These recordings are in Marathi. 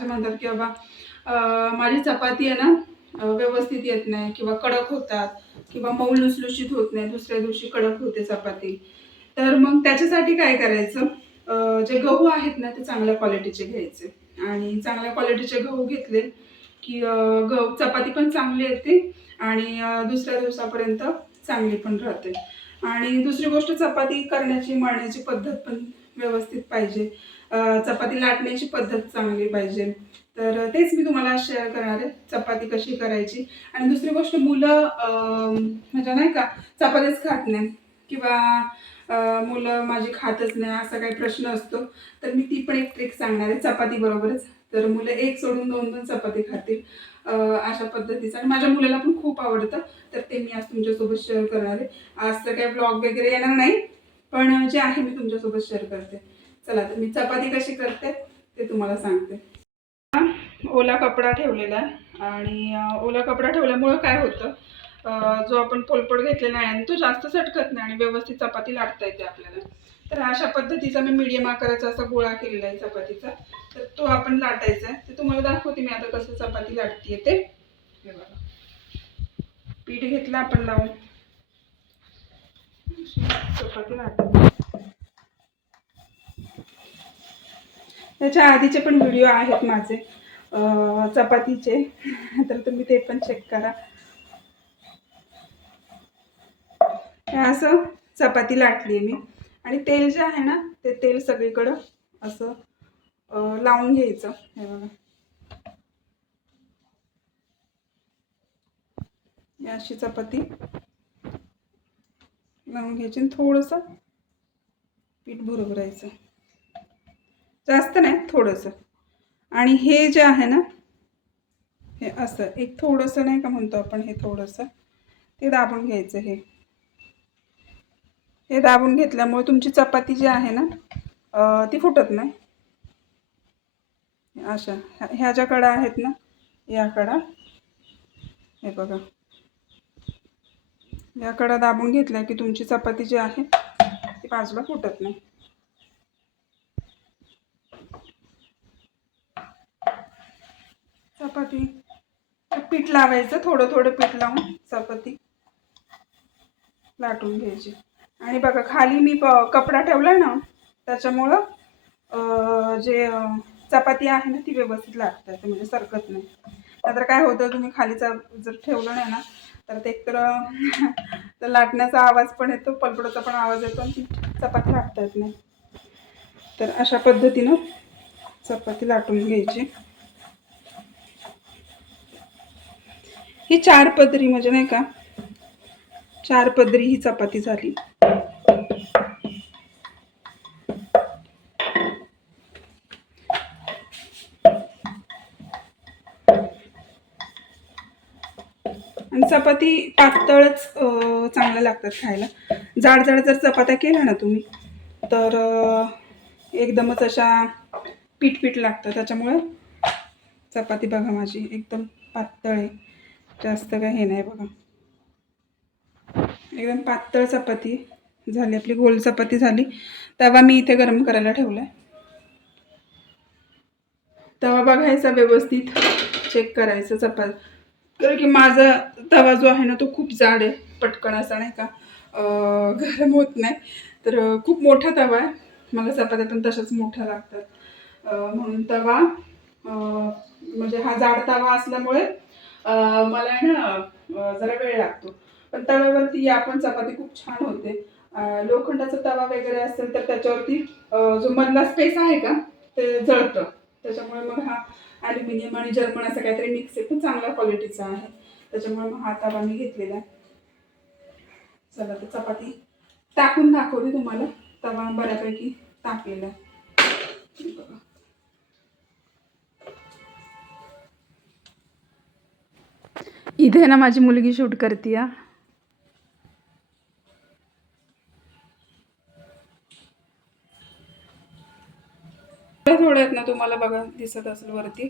असे म्हणतात की बाबा माझी चपाती आहे ना व्यवस्थित येत नाही किंवा कडक होतात किंवा मऊ लुसलुशीत होत नाही, दुसऱ्या दिवशी कडक होते चपाती. तर मग त्याच्यासाठी काय करायचं, जे गहू आहेत ना ते चांगल्या क्वालिटीचे घ्यायचे आणि चांगल्या क्वालिटीचे गहू घेतले की गहू चपाती पण चांगली येते आणि दुसऱ्या दिवसापर्यंत चांगली पण राहते. आणि दुसरी गोष्ट, चपाती करण्याची मळण्याची पद्धत पण व्यवस्थित पाहिजे, चपाती लाटण्याची पद्धत चांगली पाहिजे. तर तेच मी तुम्हाला शेअर करणार आहे, चपाती कशी करायची. आणि दुसरी गोष्ट, मुलं म्हणजे नाही का चपातीच खात नाही किंवा मुलं माझी खातच नाही असा काही प्रश्न असतो, तर मी ती पण एक ट्रिक सांगणार आहे चपाती बरोबरच. तर मुलं एक सोडून दोन दोन चपाती खातील अशा पद्धतीचं. आणि माझ्या मुलाला पण खूप आवडतं, तर ते मी आज तुमच्यासोबत शेअर करणार आहे. आज तर काही ब्लॉग वगैरे येणार नाही, पण जे आहे मी तुमच्यासोबत शेअर करते. चला, तर मी चपाती कशी करते ते तुम्हाला सांगते. ओला कपडा ठेवलेला आहे आणि ओला कपडा ठेवल्यामुळं काय होतं, जो आपण पोलपट घेतलेला आहे आणि तो जास्त चटकत नाही आणि व्यवस्थित चपाती लाटता येते आपल्याला. तर अशा पद्धतीचा मी मीडियम आकाराचा असा गोळा केलेला आहे चपातीचा. तर तो आपण लाटायचा आहे. ते तुम्हाला दाखवते मी आता कसं चपाती लाटते ते. हे बघा, पीठ घेतलं आपण लावून, चपाती लाटायची. त्याच्या आधीचे पण व्हिडिओ आहेत माझे चपातीचे, तर तुम्ही ते पण चेक करा. असं चपाती लाटली आहे मी आणि तेल जे आहे ना ते तेल सगळीकडं असं लावून घ्यायचं. हे बघा, अशी चपाती लावून घ्यायची आणि थोडंसं पीठ भुरभुरायचं, जास्त नाही थोडंसं. आणि हे जे आहे ना हे असं एक थोडंसं नाही का म्हणतो आपण, हे थोडंसं ते दाबून घ्यायचं. हे दाबून घेतल्यामुळे तुमची चपाती जी आहे ना ती फुटत नाही. अशा ह्या ज्या कडा आहेत ना या कडा, हे बघा, या कडा दाबून घेतल्या की तुमची चपाती जी आहे ती बाजूला फुटत नाही. चपाती पीठ लावायचं, थोडं थोडं पीठ लावून चपाती लाटून घ्यायची. आणि बघा, खाली मी कपडा ठेवला ना त्याच्यामुळं जे चपाती आहे ना ती व्यवस्थित लाटता येते, म्हणजे सरकत नाही. नंतर काय होतं, तुम्ही खालीचा जर ठेवलं नाही ना तर ते तर लाटण्याचा आवाज पण येतो, पलपडाचा पण आवाज येतो आणि ती चपाती लाटता येत नाही. तर अशा पद्धतीनं चपाती लाटून घ्यायची. ही 4 पदरी म्हणजे नाही का 4 पदरी ही चपाती झाली. आणि चपाती पातळच चांगल्या लागतात खायला. जाड जाड जर चपात्या केल्या ना तुम्ही तर एकदमच अशा पीठ पीठ लागतं. त्याच्यामुळे चपाती बघा माझी एकदम पातळ आहे, जास्त काय हे नाही. बघा, एकदम पातळ चपाती झाली आपली, गोल चपाती झाली. तवा मी इथे गरम करायला ठेवलाय. तवा बघायचा व्यवस्थित, चेक करायचं चपाती, कारण की माझा तवा जो आहे ना तो खूप जाड आहे, पटकन असा नाही का गरम होत नाही. तर खूप मोठा तवा आहे, मला चपात्या पण तशाच मोठ्या लागतात. म्हणून तवा म्हणजे हा जाड तवा असल्यामुळे मला ना जरा वेळ लागतो. पण तव्यावरती आपण चपाती खूप छान होते. लोखंडाचा तवा वगैरे असेल तर त्याच्यावरती जो मधला स्पेस आहे का ते जळतं. त्याच्यामुळे मग हा ॲल्युमिनियम आणि जर्मन असं काहीतरी मिक्स आहे, पण चांगल्या क्वालिटीचा आहे. त्याच्यामुळे मग हा तवा मी घेतलेला आहे. चला, तर चपाती टाकून दाखवते तुम्हाला. तवा बऱ्यापैकी टाकलेला आहे. इथे ना माझी मुलगी शूट करते. थोडे आहेत ना, तुम्हाला बघा दिसत असेल वरती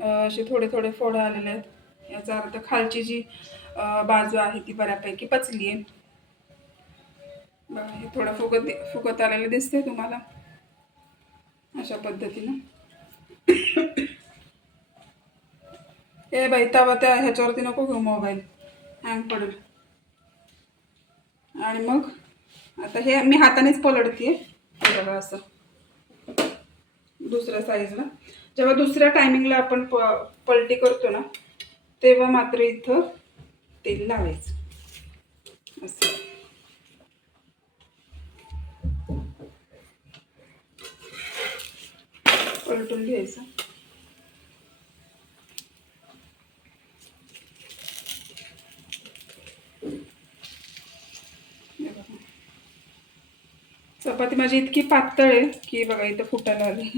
असे थोडे थोडे फोड आलेले आहेत. याचा अर्थ खालची जी बाजू आहे ती बऱ्यापैकी पचली आहे. बघा, हे थोडं फुगत आलेलं दिसते तुम्हाला, अशा पद्धतीनं. ए बाई तवा त्या ह्याच्यावरती नको घेऊ मोबाईल, हँग पडेल. आणि मग आता हे मी हातानेच पलटते बघा असं दुसऱ्या साईजला. जेव्हा दुसऱ्या टायमिंगला आपण पलटी करतो ना तेव्हा मात्र इथं तेल लावायचं असं. पलटून घ्यायचं. चपाती माझी इतकी पातळ आहे की बघा इथं फुटायला आली.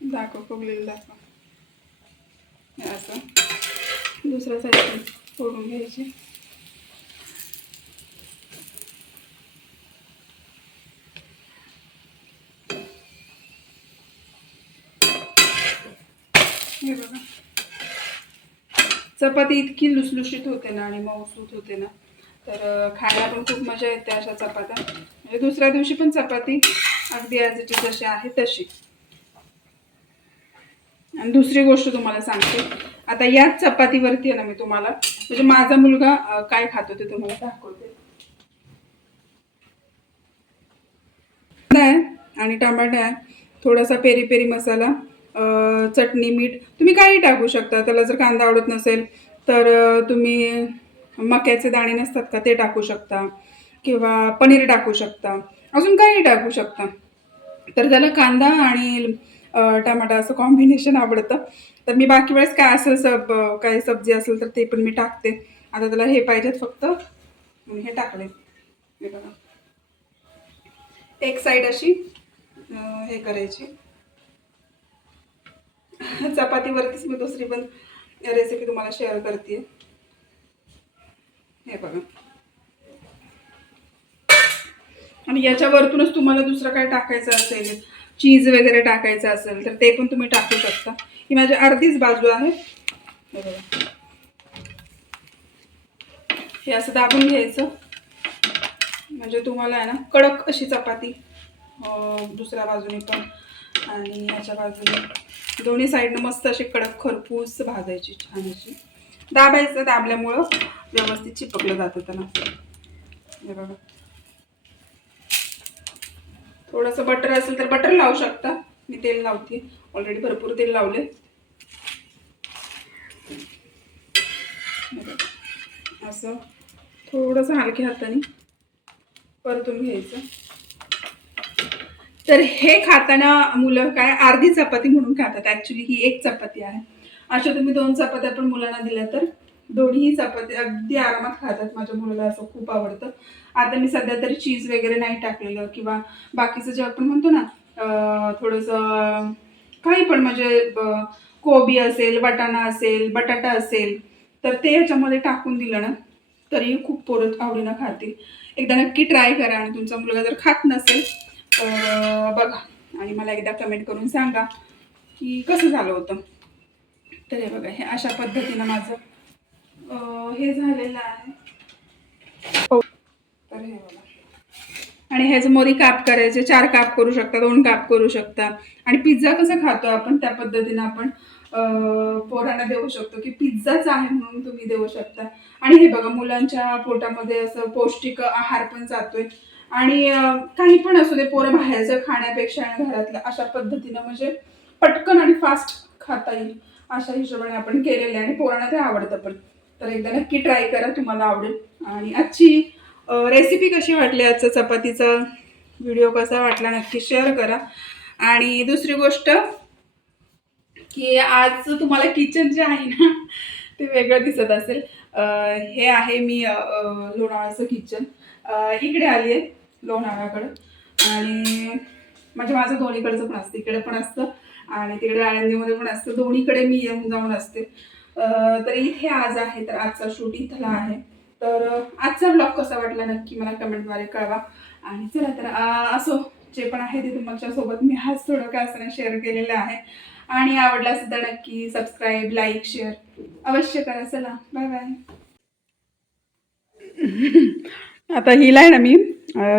दाखव फुगलेलं दाखव. असं दुसऱ्या साईडने फोडून घ्यायची. हे बघा चपाती इतकी लुसलुशीत होते ना आणि मऊसूत होते ना, तर खायला पण खूप मजा येते अशा चपात्या. म्हणजे दुसऱ्या दिवशी पण चपाती अगदी आजची जशी आहे तशी. आणि दुसरी गोष्ट तुम्हाला सांगते, आता याच चपातीवरती आहे ना मी तुम्हाला म्हणजे माझा मुलगा काय खातो ते तुम्हाला दाखवते. आणि टमाटा आहे, थोडासा पेरी पेरी मसाला, चटणी, मीठ, तुम्ही काही टाकू शकता. त्याला जर कांदा आवडत नसेल तर तुम्ही मक्याचे दाणे नसतात का ते टाकू शकता, किंवा पनीर टाकू शकता, अजून काही टाकू शकता. तर त्याला कांदा आणि टमाटा असं कॉम्बिनेशन आवडतं. तर मी बाकी वेळेस काय असेल काही सब्जी असेल तर ते पण मी टाकते. आता त्याला हे पाहिजेत फक्त म्हणून हे टाकले. हे बघा एक साईड अशी हे करायची. चपातीवरतीच मी दुसरी पण रेसिपी तुम्हाला शेअर करते. हे बघा आणि याच्यावरतूनच तुम्हाला दुसरं काय टाकायचं असेल, चीज वगैरे टाकायचं असेल तर ते पण तुम्ही टाकू शकता. ही माझी अर्धीच बाजू आहे. हे बघा हे असं दाबून घ्यायचं म्हणजे तुम्हाला आहे ना कडक अशी चपाती दुसऱ्या बाजूने पण आणि याच्या बाजूने दोन्ही साईडनं मस्त अशी कडक खरपूस भाजायची छान अशी. दाबायचं, दाबल्यामुळं व्यवस्थित चिपकलं जातं त्यांना. हे बघा थोडंसं बटर असेल तर बटर लावू शकता. मी तेल लावते, ऑलरेडी भरपूर तेल लावले. असं थोडंसं हलक्या हाताने परतून घ्यायचं. तर हे खाताना मुलं काय अर्धी चपाती म्हणून खातात, ॲक्च्युली ही एक चपाती आहे. अशा तुम्ही 2 चपात्या पण मुलांना दिल्या तर दोन्ही चपाती अगदी आरामात खातात. माझ्या मुलाला असं खूप आवडतं. आता मी सध्या तरी चीज वगैरे नाही टाकलेलं, किंवा बाकीचं जे आपण म्हणतो ना थोडंसं काही पण म्हणजे कोबी असेल, वाटाणा असेल, बटाटा असेल तर ते ह्याच्यामध्ये टाकून दिलं ना तरी खूप पोरं आवडीनं खातील. एकदा नक्की ट्राय करा. आणि तुमचा मुलगा जर खात नसेल तर बघा आणि मला एकदा कमेंट करून सांगा की कसं झालं होतं. तर हे बघा हे अशा पद्धतीनं माझं हे झालेलं आहे. तर हे बघा आणि ह्याचं मोरी काप करायचे, 4 काप करू शकता, 2 काप करू शकता. आणि पिझ्झा कसं खातो आपण त्या पद्धतीनं आपण पोरांना देऊ शकतो, की पिझ्झाच आहे म्हणून तुम्ही देऊ शकता. आणि हे बघा मुलांच्या पोटामध्ये असं पौष्टिक आहार पण जातोय. आणि काही पण असू दे पोरं बाहेरचं खाण्यापेक्षा घरातलं अशा पद्धतीनं म्हणजे पटकन आणि फास्ट खाता येईल अशा हिशोबाने आपण केलेलं आहे आणि पोरांना ते आवडतं पण. तर एकदा नक्की ट्राय करा, तुम्हाला आवडेल. आणि आजची रेसिपी कशी वाटली, आजचा चपातीचा व्हिडिओ कसा वाटला नक्की शेअर करा. आणि दुसरी गोष्ट की आज तुम्हाला किचन जे आहे ना ते वेगळं दिसत असेल. हे आहे मी लोणावळ्याचं किचन. इकडे आली आहे लोणावळ्याकडं. आणि म्हणजे माझं दोन्हीकडचं पण असतं, इकडे पण असतं आणि तिकडे आळंदीमध्ये पण असतं. दोन्हीकडे मी येऊन जाऊन असते. तर इथे आज आहे, तर आजचा शूट इथला आहे. तर आजचा ब्लॉग कसा वाटला नक्की मला कमेंटद्वारे कळवा. आणि चला तर असो जे पण आहे ते तुमच्यासोबत मी आज थोडं का असं शेअर केलेलं आहे. आणि आवडला असेल तर नक्की सबस्क्राईब, लाईक, शेअर अवश्य करा. चला बाय बाय. आता हिला आहे ना मी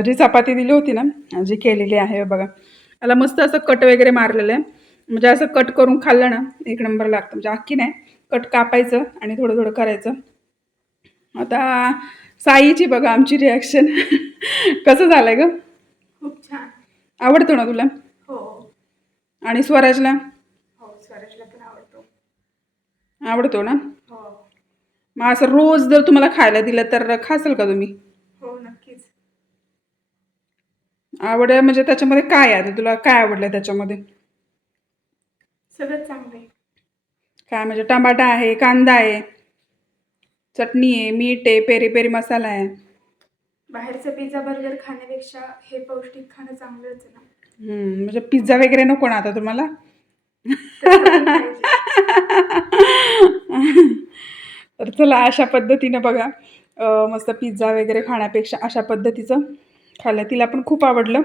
जी चपाती दिली होती ना जी केलेली आहे बघा, याला मस्त असं कट वगैरे मारलेलं आहे. म्हणजे असं कट करून खाल्लं ना एक नंबर लागतं. म्हणजे अख्खी नाही, कट कापायचं आणि थोडं थोडं करायचं. आता साईची बघा आमची रिॲक्शन. कसं झालंय ग? खूप छान. आवडतो ना तुला? हो आणि स्वराजला हो, स्वराजला पण आवडतो. आवडतो ना? हो मग असं रोज जर तुम्हाला खायला दिलं तर खासाल का तुम्ही? हो, नक्कीच. आवड म्हणजे त्याच्यामध्ये काय आहे? तुला काय आवडलं त्याच्यामध्ये? सगळं चांगलं आहे. काय म्हणजे टमाटा आहे, कांदा आहे, चटणी आहे, मीठ आहे, पेरी पेरी मसाला आहे. बाहेरचं पिझ्झा बर्गर खाण्यापेक्षा हे पौष्टिक खाणं चांगलंच आहे ना. म्हणजे पिझ्झा वगैरे नको ना आता तुम्हाला? तसं पण पाहिजे. तर चला अशा पद्धतीनं बघा मस्त पिझ्झा वगैरे खाण्यापेक्षा अशा पद्धतीचं खाल्लं. तिला पण खूप आवडलं.